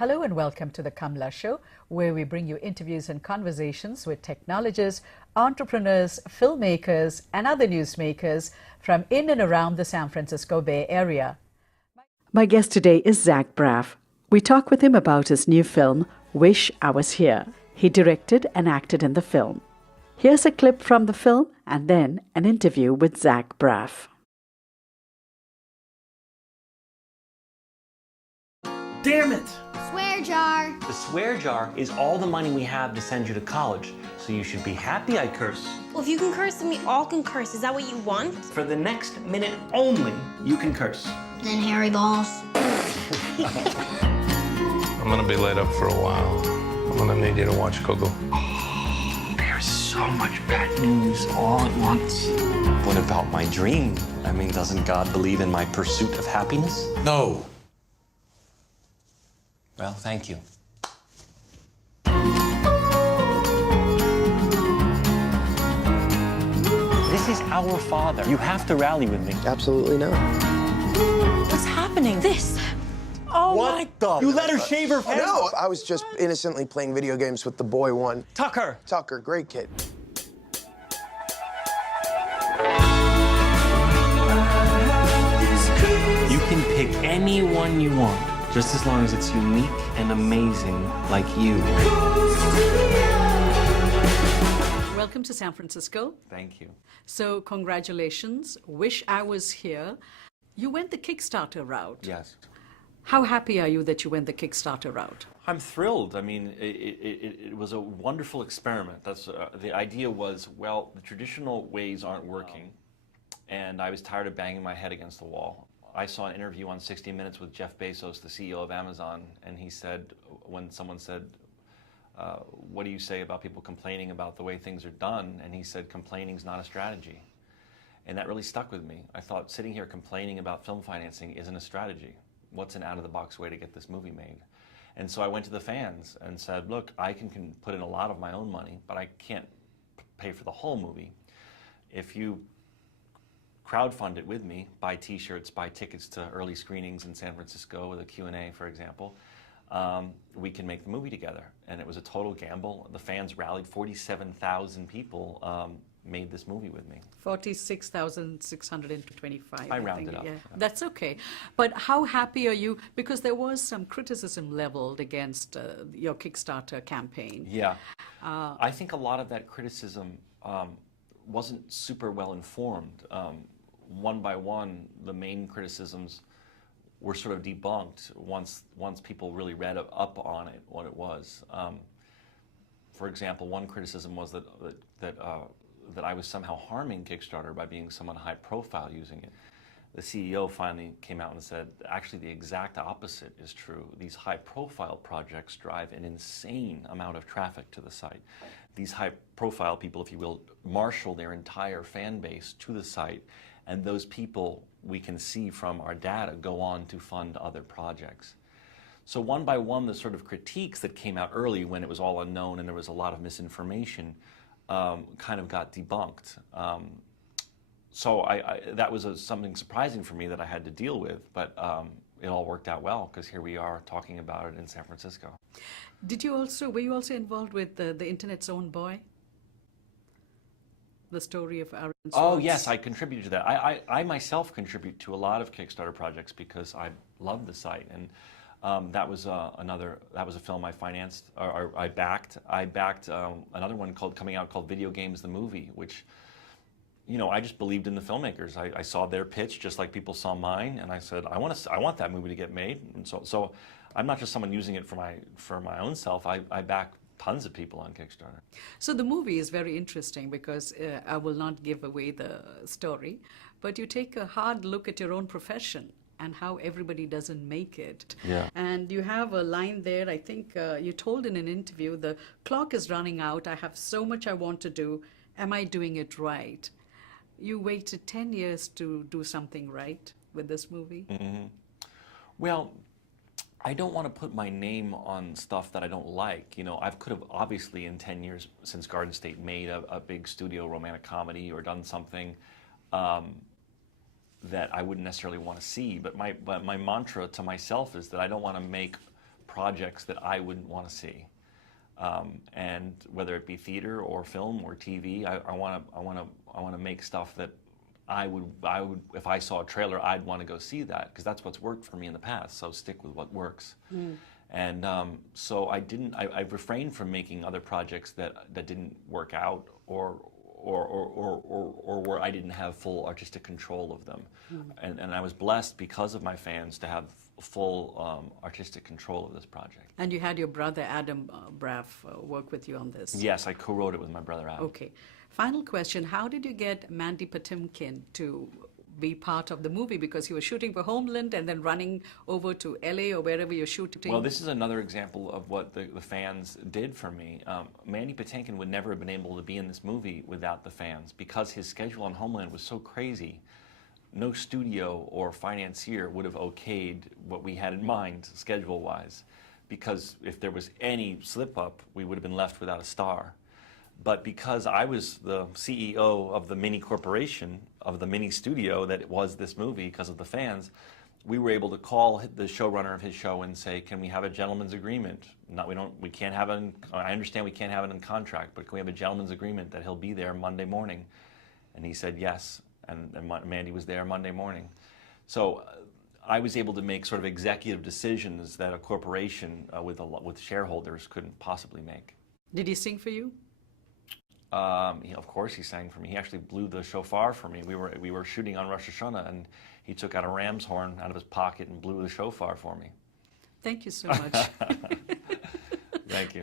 Hello and welcome to the Kamla Show, where we bring you interviews and conversations with technologists, entrepreneurs, filmmakers, and other newsmakers from in and around the San Francisco Bay Area. My guest today is Zach Braff. We talk with him about his new film, Wish I Was Here. He directed and acted in the film. Here's a clip from the film and then an interview with Zach Braff. Damn it! Swear jar. The swear jar is all the money we have to send you to college, so you should be happy I curse. Well, if you can curse, then we all can curse. Is that what you want? For the next minute only, you can curse. Then Harry balls. I'm gonna be laid up for a while. I'm gonna need you to watch Coco. There's so much bad news all at once. What about my dream? I mean, doesn't God believe in my pursuit of happiness? No. Well, thank you. This is our father. You have to rally with me. Absolutely not. What's happening? This. Oh my. You let her shave her head? No, I was just innocently playing video games with the boy one. Tucker. Tucker, great kid. You can pick anyone you want, just as long as it's unique and amazing like you. Welcome to San Francisco. Thank you. So congratulations. Wish I Was Here. You went the Kickstarter route. Yes. How happy are you that you went the Kickstarter route? I'm thrilled. I mean, it was a wonderful experiment. That's the idea was, well, the traditional ways aren't working, and I was tired of banging my head against the wall. I saw an interview on 60 Minutes with Jeff Bezos, the CEO of Amazon, and he said, when someone said, what do you say about people complaining about the way things are done? And he said, complaining's not a strategy. And that really stuck with me. I thought sitting here complaining about film financing isn't a strategy. What's an out-of-the-box way to get this movie made? And so I went to the fans and said, look, I can put in a lot of my own money, but I can't pay for the whole movie. If you crowdfund it with me, buy t-shirts, buy tickets to early screenings in San Francisco with a Q&A, for example, we can make the movie together. And it was a total gamble. The fans rallied. 47,000 people made this movie with me. 46,625. I rounded up. Yeah. That's okay. But how happy are you? Because there was some criticism leveled against your Kickstarter campaign. Yeah. I think a lot of that criticism wasn't super well informed. One by one, the main criticisms were sort of debunked once people really read up on it, what it was. For example, one criticism was that I was somehow harming Kickstarter by being somewhat high profile using it. The CEO finally came out and said, actually the exact opposite is true. These high profile projects drive an insane amount of traffic to the site. These high profile people, if you will, marshal their entire fan base to the site, and those people, we can see from our data, go on to fund other projects. So one by one, the sort of critiques that came out early when it was all unknown and there was a lot of misinformation kind of got debunked. So that was something surprising for me that I had to deal with, but it all worked out well because here we are talking about it in San Francisco. Were you also involved with the Internet's Own Boy? The story of Aaron Swartz? Oh yes, I contributed to that. I myself contribute to a lot of Kickstarter projects because I love the site, and that was a film I financed, or I backed. I backed another one coming out called Video Games the Movie, which, you know, I just believed in the filmmakers. I saw their pitch just like people saw mine, and I said, I want that movie to get made. And so I'm not just someone using it for my own self. I back tons of people on Kickstarter. So the movie is very interesting because I will not give away the story, but you take a hard look at your own profession and how everybody doesn't make it. Yeah. And you have a line there, I think you told in an interview, the clock is running out, I have so much I want to do, am I doing it right? You waited 10 years to do something right with this movie? Mm-hmm. Well, I don't want to put my name on stuff that I don't like. You know, I could have obviously in 10 years since Garden State made a big studio romantic comedy or done something that I wouldn't necessarily want to see. But my mantra to myself is that I don't want to make projects that I wouldn't want to see. And whether it be theater or film or TV, I want to make stuff that I would, if I saw a trailer, I'd want to go see that, because that's what's worked for me in the past. So stick with what works. And so I refrained from making other projects that didn't work out, or where I didn't have full artistic control of them. And I was blessed, because of my fans, to have full artistic control of this project. And you had your brother Adam Braff work with you on this. Yes, I co-wrote it with my brother Adam. Okay. Final question, how did you get Mandy Patamkin to be part of the movie? Because you were shooting for Homeland and then running over to LA or wherever you're shooting. Well, this is another example of what the fans did for me. Mandy Patamkin would never have been able to be in this movie without the fans, because his schedule on Homeland was so crazy. No studio or financier would have okayed what we had in mind schedule-wise, because if there was any slip-up, we would have been left without a star. But because I was the CEO of the mini corporation, of the mini studio that was this movie, because of the fans, we were able to call the showrunner of his show and say, can we have a gentleman's agreement? We can't have it, I understand we can't have it in contract, but can we have a gentleman's agreement that he'll be there Monday morning? And he said yes, and Mandy was there Monday morning. So I was able to make sort of executive decisions that a corporation with shareholders couldn't possibly make. Did he sing for you? Of course he sang for me. He actually blew the shofar for me. We were shooting on Rosh Hashanah, and he took out a ram's horn out of his pocket and blew the shofar for me. Thank you so much. Thank you.